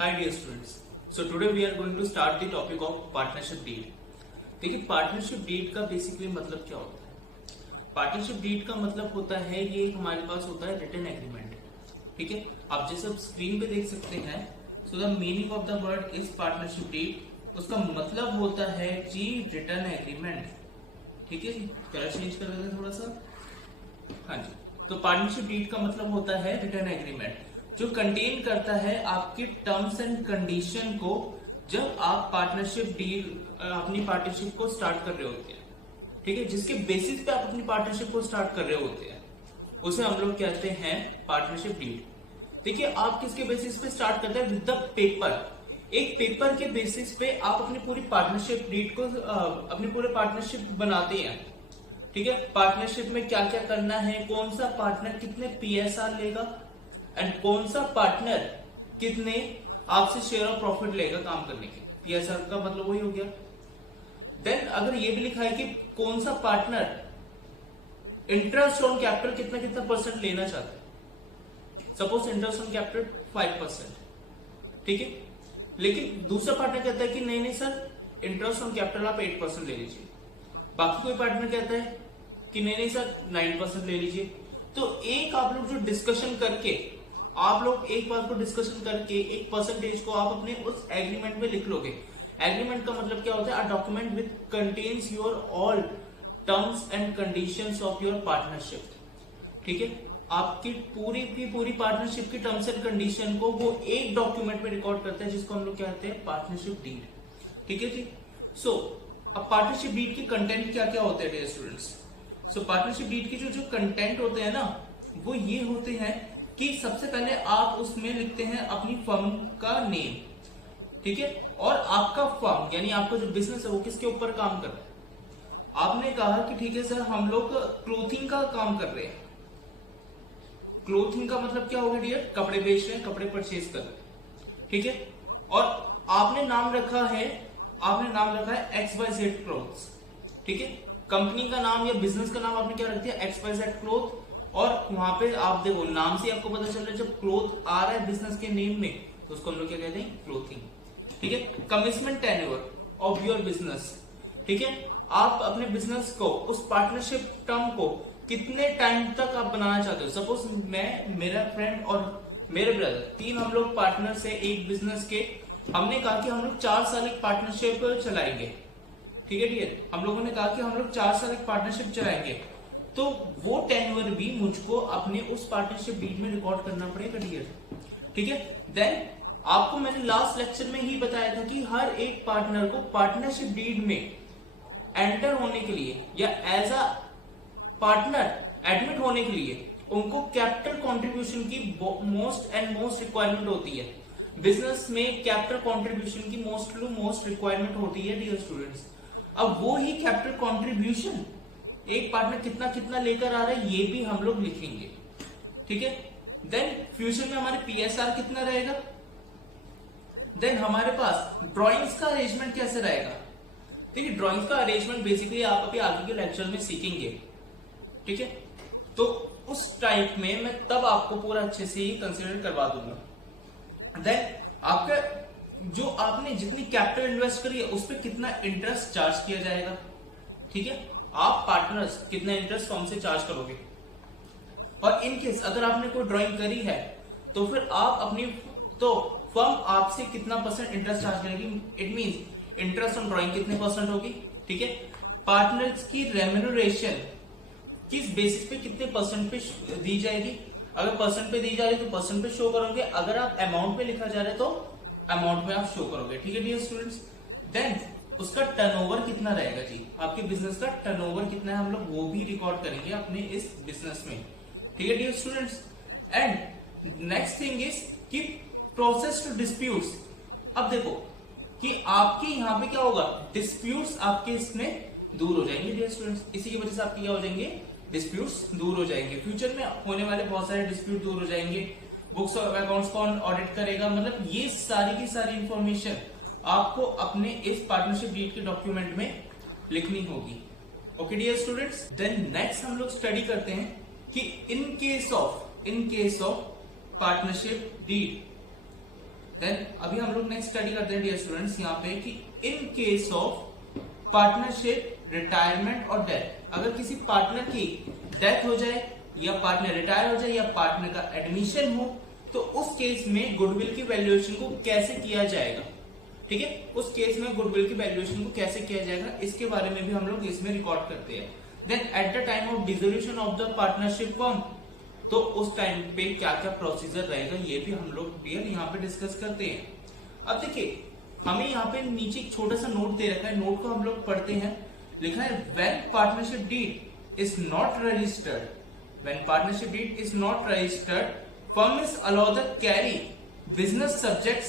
Hi dear students. So today we are going to start the topic of partnership deed. देखिए partnership deed का basically मतलब क्या होता है। पार्टनरशिप डीड का मतलब होता है ये हमारे पास होता है रिटन एग्रीमेंट। ठीक है, आप जैसे आप स्क्रीन पे देख सकते हैं। So the meaning of the word is partnership deed. उसका मतलब होता है जी रिटन एग्रीमेंट। ठीक है जी, कलर चेंज कर देते हैं थोड़ा सा। हाँ जी, तो पार्टनरशिप डीड का मतलब होता है रिटन एग्रीमेंट जो कंटेन करता है आपकी टर्म्स एंड कंडीशन को जब आप पार्टनरशिप डील अपनी पार्टनरशिप को स्टार्ट कर रहे होते हैं। ठीक है, जिसके बेसिस पे आप अपनी पार्टनरशिप को स्टार्ट कर रहे होते हैं उसे हम लोग कहते हैं पार्टनरशिप डीड। देखिए आप किसके बेसिस पे स्टार्ट करते हैं? With the paper. एक पेपर के बेसिस पे आप अपनी पूरी पार्टनरशिप डीड को अपनी पूरे पार्टनरशिप बनाते हैं। ठीक है, पार्टनरशिप में क्या क्या करना है, कौन सा पार्टनर कितने पीएसआर लेगा एंड कौन सा पार्टनर कितने आपसे शेयर ऑफ प्रॉफिट लेगा काम करने के। पीएसआर का मतलब वही हो गया। देन अगर ये भी लिखा है कि कौन सा पार्टनर इंटरेस्ट ऑन कैपिटल कितना कितना परसेंट लेना चाहता है। Suppose interest on capital 5%। ठीक है, लेकिन दूसरा पार्टनर कहता है कि नहीं नहीं सर इंटरेस्ट ऑन कैपिटल आप 8% ले लीजिए। बाकी कोई पार्टनर कहता है कि नहीं नहीं सर 9% ले लीजिए। तो एक आप लोग जो डिस्कशन करके आप लोग एक बात को डिस्कशन करके एक परसेंटेज को आप अपने उस एग्रीमेंट में लिख लोगे। एग्रीमेंट का मतलब क्या होता है? A document with contains your all terms and conditions of your partnership. ठीक है, आपकी पूरी की पूरी पार्टनरशिप की टर्म्स एंड कंडीशन को वो एक डॉक्यूमेंट में रिकॉर्ड करता है जिसको हम लोग कहते हैं पार्टनरशिप डीड। ठीक है जी। सो अब पार्टनरशिप डीड के कंटेंट क्या क्या होते हैं dear students? So partnership deed के जो कंटेंट होते हैं ना वो ये होते हैं कि सबसे पहले आप उसमें लिखते हैं अपनी फर्म का नेम। ठीक है, और आपका फर्म यानी आपका जो बिजनेस है वो किसके ऊपर काम कर रहा है। आपने कहा कि ठीक है सर हम लोग क्लोथिंग का काम कर रहे हैं। क्लोथिंग का मतलब क्या होगा डियर? कपड़े बेच रहे हैं, कपड़े परचेज कर रहे हैं। ठीक है, और आपने नाम रखा है XYZ क्लोथ्स। ठीक है, कंपनी का नाम या बिजनेस का नाम आपने क्या रख दिया? XYZ cloth. और वहां पे आप देखो नाम से आपको पता चल रहा है जब क्लोथ आ रहा है बिजनेस के नेम में तो उसको हम लोग क्या कहते हैं? क्लोथिंग। ठीक है, commitment tenure of your business. ठीक है, आप अपने बिजनेस को उस पार्टनरशिप टर्म को कितने टाइम तक आप बनाना चाहते हो। सपोज मैं, मेरा फ्रेंड और मेरे ब्रदर, तीन हम लोग पार्टनर से एक बिजनेस के, हमने कहा कि हम लोग 4 साल एक पार्टनरशिप चलाएंगे। ठीक है डियर, हम लोगों ने कहा कि हम लोग 4 साल एक पार्टनरशिप चलाएंगे तो वो टेन्योर भी मुझको अपने उस पार्टनरशिप डीड में रिकॉर्ड करना पड़ेगा डियर। ठीक है, देन आपको मैंने लास्ट लेक्चर में ही बताया था कि हर एक पार्टनर को पार्टनरशिप डीड में एंटर होने के लिए या एज अ पार्टनर एडमिट होने के लिए उनको कैपिटल कंट्रीब्यूशन की मोस्ट रिक्वायरमेंट होती है। बिजनेस में कैपिटल कंट्रीब्यूशन की मोस्ट रिक्वायरमेंट होती है डियर स्टूडेंट्स। अब वो ही कैपिटल कंट्रीब्यूशन एक पार्टनर कितना कितना लेकर आ रहा है ये भी हम लोग लिखेंगे। ठीक है, देन फ्यूचर में हमारे पीएसआर कितना रहेगा। देन हमारे पास ड्राइंग्स का अरेंजमेंट कैसे रहेगा। ठीक है, ड्राइंग्स का अरेंजमेंट बेसिकली आप अभी आगे के लेक्चर में सीखेंगे। ठीक है, तो उस टाइप में मैं तब आपको पूरा अच्छे से ही कंसिडर करवा दूंगा। देन आपका जो आपने जितनी कैपिटल इन्वेस्ट करी है उस पर कितना इंटरेस्ट चार्ज किया जाएगा। ठीक है, आप पार्टनर्स कितना इंटरेस्ट फर्म से चार्ज करोगे। और इन केस अगर आपने कोई ड्राइंग करी है तो फिर आप अपनी फर्म आपसे कितना % इंटरेस्ट चार्ज करेगी। It means interest on drawing कितने % होगी। ठीक है, पार्टनर्स की रेम्यूनरेशन किस बेसिस पे कितने % पे दी जाएगी। अगर % पे दी जा रही है तो % पे शो करोगे, अगर आप अमाउंट पे लिखा जा रहा है तो अमाउंट में आप शो करोगे। ठीक है डियर स्टूडेंट्स, देन उसका टर्नओवर कितना रहेगा जी, आपके बिजनेस का टर्नओवर कितना है हम लोग वो भी रिकॉर्ड करेंगे अपने इस बिजनेस में। ठीक है dear students, and next thing is कि प्रोसेस टू डिस्प्यूट्स। अब देखो कि आपके यहाँ पे क्या होगा, डिस्प्यूट्स आपके इसमें दूर हो जाएंगे डियर स्टूडेंट्स। इसी की वजह से आपके क्या हो जाएंगे? डिस्प्यूट्स दूर हो जाएंगे। फ्यूचर में होने वाले बहुत सारे डिस्प्यूट दूर हो जाएंगे। बुक्स ऑफ अकाउंट्स कौन ऑडिट करेगा, मतलब ये सारी की सारी इंफॉर्मेशन आपको अपने इस पार्टनरशिप डीड के डॉक्यूमेंट में लिखनी होगी। Okay dear students, then next हम लोग स्टडी करते हैं कि in case of partnership deed then अभी हम लोग नेक्स्ट स्टडी करते हैं डियर स्टूडेंट्स यहाँ पे कि in case of partnership, retirement और डेथ, अगर किसी पार्टनर की डेथ हो जाए या पार्टनर रिटायर हो जाए या पार्टनर का एडमिशन हो, तो उस केस में गुडविल की वैल्यूएशन को कैसे किया जाएगा, ठीक है, उस केस में गुडविल की वैल्यूएशन को कैसे किया जाएगा, इसके बारे में भी हम लोग इसमें रिकॉर्ड करते हैं। Then at the time of dissolution of the partnership firm, तो उस टाइम पे क्या क्या प्रोसीजर रहेगा ये भी हम लोग डियर यहाँ पे डिस्कस करते हैं। अब देखिए हमें यहाँ पे नीचे एक छोटा सा नोट दे रखा है, नोट को हम लोग पढ़ते हैं। लिखा है when partnership deed is not registered, when partnership deed is not registered, firm is allowed to carry business subject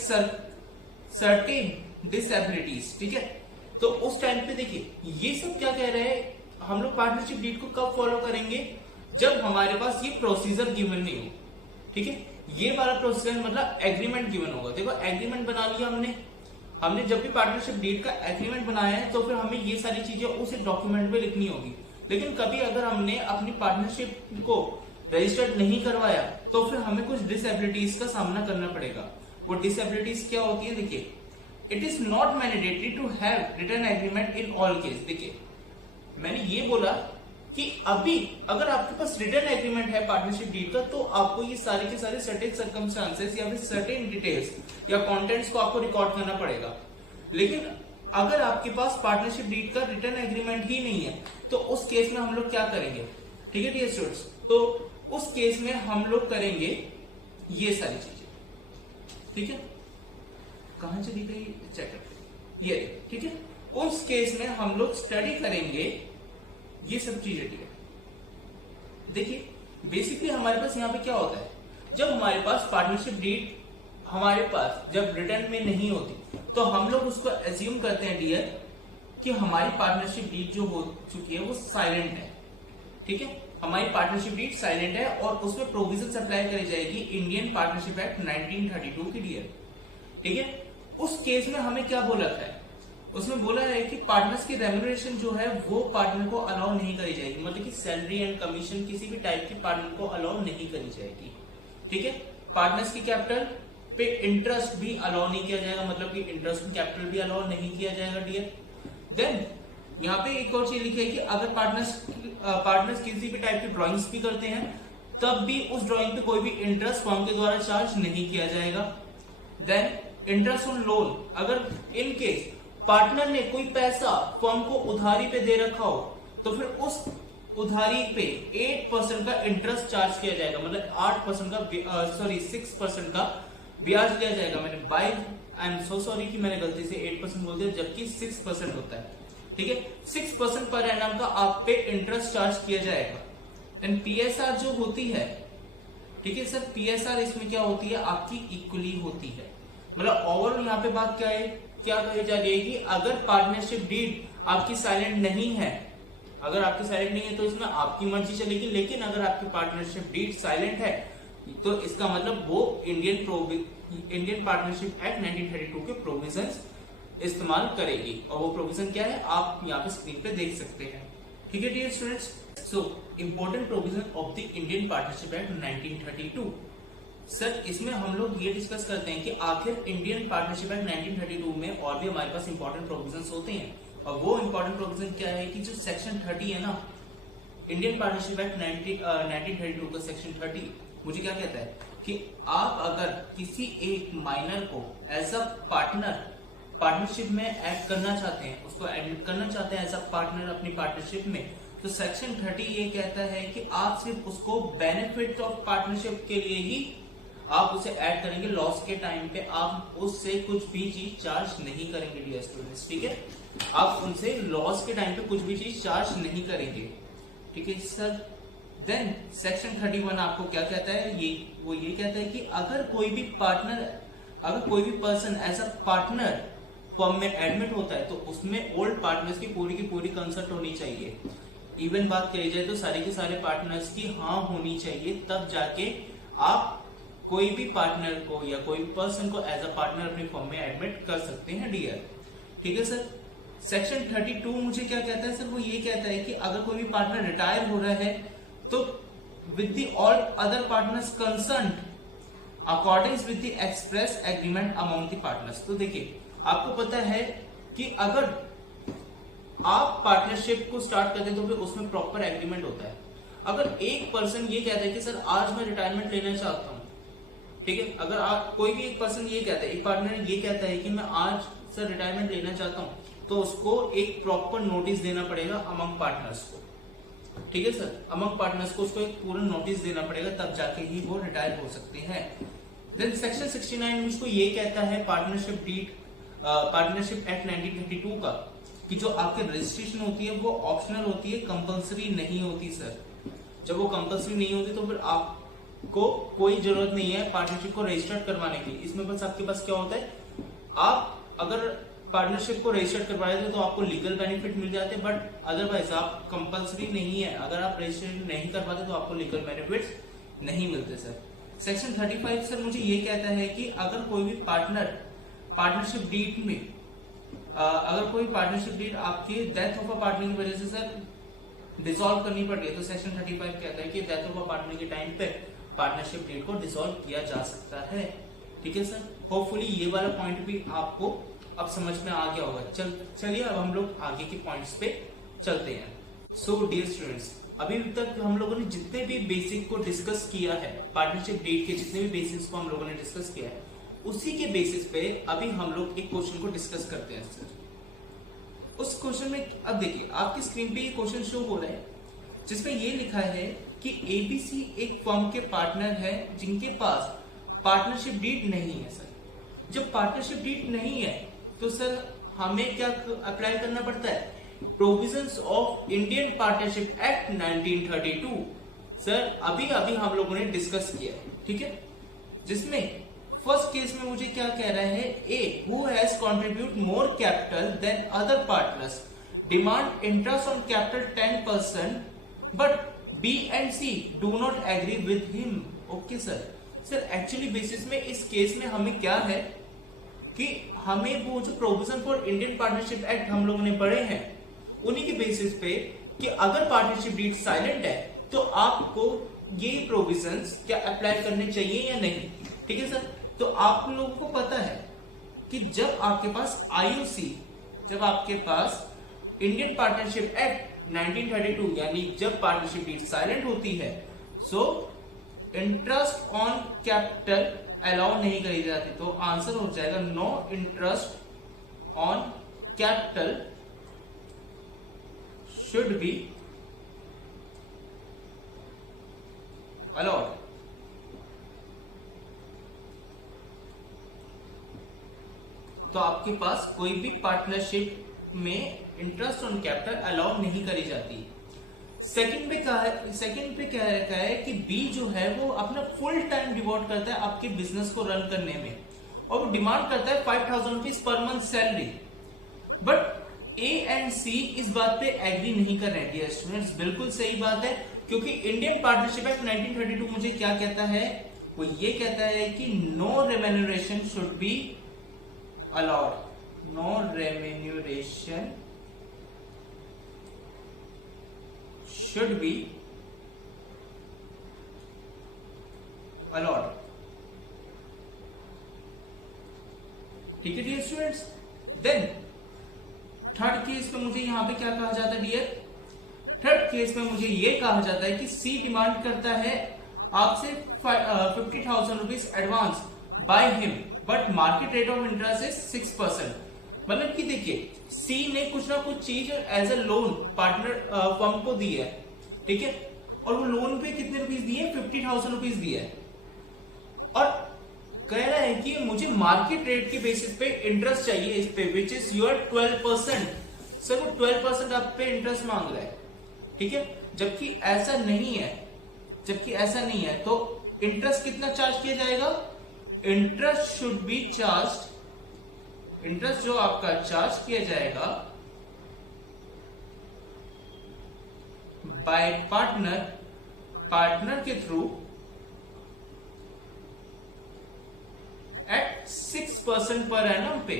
certain disabilities, ठीक है। तो उस टाइम पे देखिए ये सब क्या कह रहे हैं, हम लोग पार्टनरशिप डीड को कब फॉलो करेंगे, जब हमारे पास ये प्रोसीजर गिवन नहीं हो, ठीक है। ये वाला प्रोसीजर मतलब एग्रीमेंट गिवन होगा। देखो एग्रीमेंट बना लिया हमने जब भी पार्टनरशिप डीड का एग्रीमेंट बनाया है तो फिर हमें ये सारी चीजें उस डॉक्यूमेंट में लिखनी होगी। लेकिन कभी अगर हमने अपनी पार्टनरशिप को रजिस्टर्ड नहीं करवाया तो फिर हमें कुछ डिसेबिलिटीज का सामना करना पड़ेगा। वो डिसेबिलिटीज क्या होती है, देखिए it is not mandatory to have written agreement in all case. देखिए मैंने ये बोला कि अभी अगर आपके पास रिटन एग्रीमेंट है पार्टनरशिप डीड का, तो आपको ये सारे के सारे सर्टेन सर्कमस्टांसेस या फिर सर्टेन डिटेल्स या कंटेंट्स को आपको रिकॉर्ड करना पड़ेगा। लेकिन अगर आपके पास पार्टनरशिप डीड का रिटन एग्रीमेंट ही नहीं है तो उस केस में हम लोग क्या करेंगे, ठीक है डियर स्टूडेंट्स। तो उस केस में हम लोग करेंगे ये सारी चीजें, ठीक है। कहां चली गई चेक करते ये, ठीक है। उस केस में हम लोग स्टडी करेंगे ये सब चीजें, ठीक है। देखिए बेसिकली हमारे पास यहाँ पे क्या होता है, जब हमारे पास पार्टनरशिप डीड हमारे पास जब रिटर्न में नहीं होती तो हम लोग उसको एज्यूम करते हैं डियर कि हमारी पार्टनरशिप डीड जो हो चुकी है वो साइलेंट है, ठीक है। हमारी पार्टनरशिप डीड साइलेंट है और उसमें प्रोविजन अप्लाई करी जाएगी इंडियन पार्टनरशिप एक्ट 1932 की डियर, ठीक है। उस केस में हमें क्या बोला है, उसमें बोला है कि पार्टनर्स की रेम्यूनरेशन जो है वो पार्टनर को अलाउ नहीं करी जाएगी, मतलब कि सैलरी एंड कमीशन किसी भी टाइप की पार्टनर को अलाउ नहीं करी जाएगी, ठीक है। पार्टनर्स की कैपिटल पे इंटरेस्ट भी अलाउ नहीं किया जाएगा, मतलब कि इंटरेस्ट कैपिटल भी अलाउ नहीं किया जाएगा डियर। देन यहाँ पे एक और चीज लिखी है कि अगर पार्टनर्स किसी भी टाइप की ड्रॉइंग्स भी करते हैं तब भी उस ड्रॉइंग पे कोई भी इंटरेस्ट फर्म के द्वारा चार्ज नहीं किया जाएगा। देन इंटरेस्ट ऑन लोन, अगर इन केस पार्टनर ने कोई पैसा फर्म को उधारी पे दे रखा हो तो फिर उस उधारी पे 8% का इंटरेस्ट चार्ज किया जाएगा, मतलब 8% का 6% का ब्याज लिया जाएगा। मैंने आई एम सो सॉरी कि मैंने गलती से 8% बोल दिया जबकि 6% होता है, ठीक है। 6% पर एनम का आप पे इंटरेस्ट चार्ज किया जाएगा। देन पीएसआर जो होती है, ठीक है सर, पीएसआर इसमें क्या होती है, आपकी इक्वली होती है। मतलब ओवरऑल यहाँ पे बात क्या है, क्या कही जा रही है कि अगर पार्टनरशिप डीड आपकी साइलेंट नहीं है, अगर आपकी साइलेंट नहीं है तो इसमें आपकी मर्जी चलेगी। लेकिन अगर आपकी पार्टनरशिप डीड साइलेंट है तो इसका मतलब वो इंडियन पार्टनरशिप एक्ट 1932 के प्रोविजंस इस्तेमाल करेगी। और वो प्रोविजन क्या है आप यहाँ पे स्क्रीन पे देख सकते हैं, ठीक है dear students. So important provision of the Indian partnership act 1932। Sir इसमें हम लोग ये डिस्कस करते हैं कि आखिर इंडियन पार्टनरशिप एक्ट 1932 में और भी हमारे पास इंपॉर्टेंट प्रोविजंस होते हैं। और वो इंपॉर्टेंट प्रोविजन क्या है कि जो सेक्शन 30 है ना इंडियन पार्टनरशिप एक्ट 1932 का सेक्शन 30 मुझे क्या कहता है कि आप अगर किसी एक माइनर को एज अ पार्टनरशिप में ऐड करना चाहते हैं, उसको एडमिट करना चाहते हैं एज अ पार्टनर अपनी पार्टनरशिप में, तो सेक्शन 30 ये कहता है कि आप सिर्फ उसको बेनिफिट ऑफ पार्टनरशिप के लिए ही आप उसे ऐड करेंगे। लॉस के टाइम पे आप उससे कुछ भी चीज चार्ज नहीं करेंगे डियर स्टूडेंट्स, ठीक है। आप उनसे लॉस के टाइम पे कुछ भी चीज चार्ज नहीं करेंगे, ठीक है सर। देन सेक्शन 31 आपको क्या कहता है, वो ये कहता है कि अगर कोई भी person as a partner firm में एडमिट होता है तो उसमें ओल्ड पार्टनर्स की पूरी कंसल्ट होनी चाहिए। इवन बात करी जाए तो सारे के सारे पार्टनर्स की हाँ होनी चाहिए, तब जाके आप कोई भी पार्टनर को या कोई पर्सन को एज अ पार्टनर अपनी फर्म में एडमिट कर सकते हैं डियर, ठीक है सर। सेक्शन 32 मुझे क्या कहता है सर, वो ये कहता है कि अगर कोई भी पार्टनर रिटायर हो रहा है तो with the all other partners concern according with the express agreement among the partners. तो देखिए आपको पता है कि अगर आप पार्टनरशिप को स्टार्ट करते तो फिर उसमें प्रॉपर एग्रीमेंट होता है। अगर एक पर्सन ये कहता है कि सर आज मैं रिटायरमेंट लेना चाहता हूं, ठीक है, अगर आप कोई भी एक पर्सन ये कहता है, एक पार्टनर ये कहता है कि मैं आज सर रिटायरमेंट लेना चाहता हूं, तो उसको एक प्रॉपर नोटिस देना पड़ेगा अमंग पार्टनर्स को, ठीक है सर, अमंग पार्टनर्स को उसको एक पूरा नोटिस देना पड़ेगा, तब जाके ही वो रिटायर हो सकते हैं। देन सेक्शन 69 उसको ये कहता है पार्टनरशिप डीड, पार्टनरशिप एक्ट 1932 का, कि जो आपकी रजिस्ट्रेशन होती है वो ऑप्शनल होती है, कंपल्सरी नहीं होती सर। जब वो कंपल्सरी नहीं होती तो फिर आपको कोई जरूरत नहीं है पार्टनरशिप को रजिस्टर्ड करवाने की। इसमें बस आपके पास क्या होता है, आप अगर पार्टनरशिप को रजिस्टर्ड करवा देते तो आपको लीगल बेनिफिट मिल जाते, बट अदरवाइज आप कंपल्सरी नहीं है, अगर आप रजिस्ट्रेशन नहीं करवाते तो आपको लीगल बेनिफिट्स नहीं मिलते सर। सेक्शन 35 सर मुझे ये कहता है कि अगर कोई भी पार्टनर पार्टनरशिप डीड में अगर कोई पार्टनरशिप डीड आपकी डेथ ऑफ अ पार्टनर की वजह से सर डिसॉल्व करनी पड़ रही है, तो सेक्शन 35 कहता है कि डेथ ऑफ अ पार्टनर के टाइम पे पार्टनरशिप डीड को डिसॉल्व किया जा सकता है, ठीक है सर। होपफुली ये वाला पॉइंट भी आपको अब समझ में आ गया होगा। चलिए अब हम लोग आगे के पॉइंट्स पे चलते हैं। सो डियर स्टूडेंट्स, अभी तक हम लोगों ने जितने भी बेसिक को डिस्कस किया है, पार्टनरशिप डीड के जितने भी बेसिक्स को हम लोगों ने डिस्कस किया है, उसी के बेसिस पे अभी हम लोग एक क्वेश्चन को डिस्कस करते हैं सर। उस क्वेश्चन में अब देखिए आपकी स्क्रीन पे ये क्वेश्चन शो हो रहा है, जिसमें ये लिखा है कि एबीसी एक फर्म के पार्टनर है जिनके पास पार्टनरशिप डीड नहीं है सर। जब पार्टनरशिप डीड नहीं है तो सर हमें क्या अप्लाई करना पड़ता है, provisions of Indian partnership act 1932 sir अभी अभी हम लोगों ने डिस्कस किया, ठीक है, जिसमें फर्स्ट केस में मुझे क्या कह रहा है, A who has contribute more capital than other partners demand interest on capital 10%, but B and C do not agree with him. Okay sir, sir actually basis में इस केस में हमें क्या है कि हमें वो जो provision for Indian partnership act हम लोगों ने पढ़े हैं, उन्हीं के बेसिस पे कि अगर पार्टनरशिप डीड साइलेंट है तो आपको ये प्रोविजंस क्या अप्लाई करने चाहिए या नहीं, ठीक है सर। तो आप लोगों को पता है कि जब आपके पास आईओसी, जब आपके पास इंडियन पार्टनरशिप एक्ट 1932 यानी जब पार्टनरशिप डीड साइलेंट होती है, so interest on capital allow नहीं करी जाती, तो आंसर हो जाएगा no interest on capital should be allowed. तो आपके पास कोई भी पार्टनरशिप में इंटरेस्ट ऑन कैपिटल अलाउ नहीं करी जाती। सेकंड पे क्या रहता है कि बी जो है वो अपना फुल टाइम डिवोट करता है आपके बिजनेस को रन करने में, और वो डिमांड करता है 5000 rupees per month salary, but A and C इस बात पे एग्री नहीं कर रहे हैं। डियर स्टूडेंट्स, बिल्कुल सही बात है, क्योंकि इंडियन पार्टनरशिप एक्ट 1932 मुझे क्या कहता है, वो ये कहता है कि no remuneration should be allowed, no remuneration should be allowed, ठीक है dear students. Then third case में मुझे यहां पे क्या कहा जाता है डियर, थर्ड केस में मुझे ये कहा जाता है कि सी डिमांड करता है आपसे 50,000 rupees advance by him, but market rate of interest is 6%। मतलब कि देखिए सी ने कुछ ना कुछ चीज as a loan partner firm को दी है, ठीक है, और वो लोन पे कितने रुपीज दिए, 50,000 रुपीज दिए है, और कह रहा है कि मुझे मार्केट रेट के बेसिस पे इंटरेस्ट चाहिए इस पे, विच इज योर 12%। सर वो 12% आप पे इंटरेस्ट मांग रहा है, ठीक है, जबकि ऐसा नहीं है, तो इंटरेस्ट कितना चार्ज किया जाएगा, interest should be charge, interest जो आपका चार्ज किया जाएगा बाय पार्टनर के थ्रू एट 6% पर एनम पे,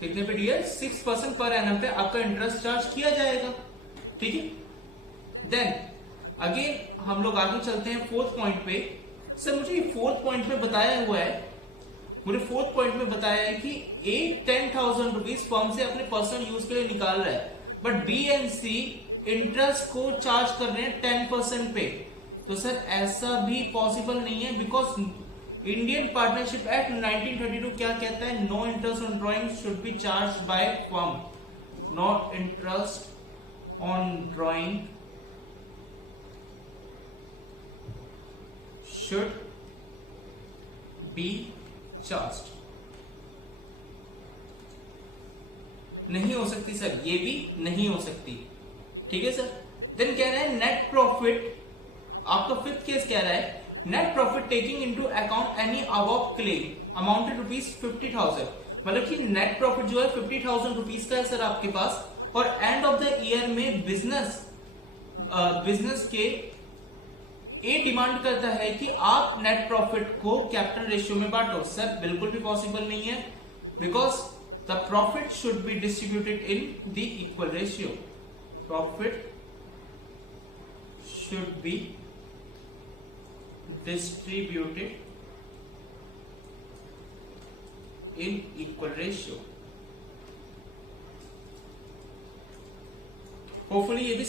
कितने पे डियर, 6% पर एनम पे आपका इंटरेस्ट चार्ज किया जाएगा, ठीक है। देन अगेन हम लोग आगे चलते हैं फोर्थ पॉइंट पे। सर मुझे फोर्थ पॉइंट में बताया हुआ है, मुझे फोर्थ पॉइंट में बताया है कि ए 10,000 रुपीज फर्म से अपने पर्सनल यूज के लिए निकाल रहा है, but B and C interest को चार्ज कर रहे हैं 10% पे। तो सर ऐसा भी पॉसिबल नहीं है, बिकॉज इंडियन पार्टनरशिप एक्ट 1932 क्या कहता है? No interest on drawing should be charge by firm, not interest on drawing should be charge. नहीं हो सकती सर, ये भी नहीं हो सकती। ठीक है सर। देन कह रहा है नेट प्रॉफिट, आपका फिफ्थ केस कह रहा है net profit taking into account any above claim amounted rupees 50,000। मतलब कि नेट प्रॉफिट जो है 50,000 रुपीज का है सर आपके पास, और एंड ऑफ द ईयर में बिजनेस के ए डिमांड करता है कि आप नेट प्रॉफिट को कैपिटल रेशियो में बांटो। सर बिल्कुल भी पॉसिबल नहीं है, because the profit should be distributed in the equal ratio. Profit should be distributed in equal ratio। Hopefully ये भी